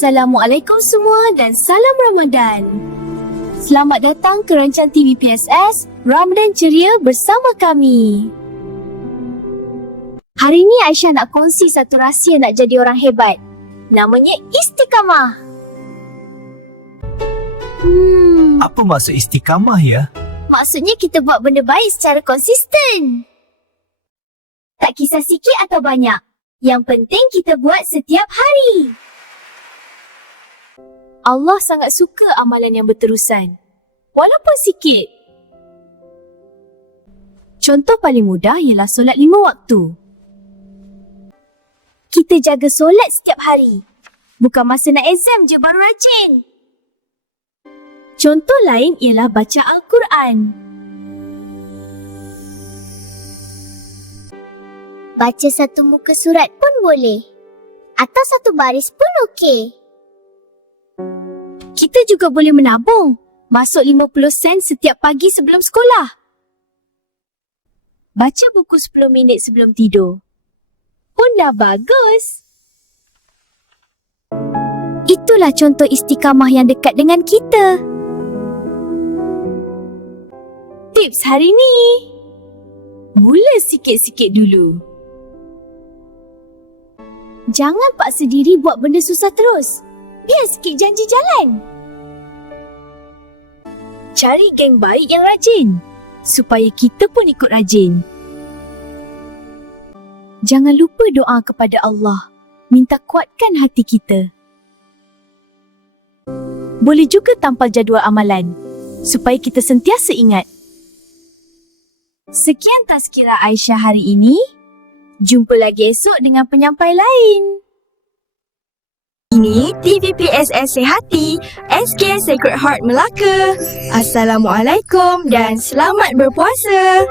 Assalamualaikum semua dan salam Ramadan. Selamat datang ke rancangan TV PSS Ramadan Ceria bersama kami. Hari ini Aisyah nak kongsi satu rahsia nak jadi orang hebat. Namanya istiqamah. Apa maksud istiqamah ya? Maksudnya kita buat benda baik secara konsisten. Tak kisah sikit atau banyak. Yang penting kita buat setiap hari. Allah sangat suka amalan yang berterusan. Walaupun sikit. Contoh paling mudah ialah solat 5 waktu. Kita jaga solat setiap hari. Bukan masa nak exam je baru rajin. Contoh lain ialah baca Al-Quran. Baca satu muka surat pun boleh. Atau satu baris pun okey. Kita juga boleh menabung. Masuk 50 sen setiap pagi sebelum sekolah. Baca buku 10 minit sebelum tidur. Pun dah bagus. Itulah contoh istiqamah yang dekat dengan kita. Tips hari ni. Mula sikit-sikit dulu. Jangan paksa diri buat benda susah terus. Biar sikit janji jalan. Cari geng baik yang rajin. Supaya kita pun ikut rajin. Jangan lupa doa kepada Allah. Minta kuatkan hati kita. Boleh juga tampal jadual amalan. Supaya kita sentiasa ingat. Sekian tazkirah Aisyah hari ini. Jumpa lagi esok dengan penyampai lain. Ini TV PSS Sehati, SK Sacred Heart Melaka. Assalamualaikum dan selamat berpuasa.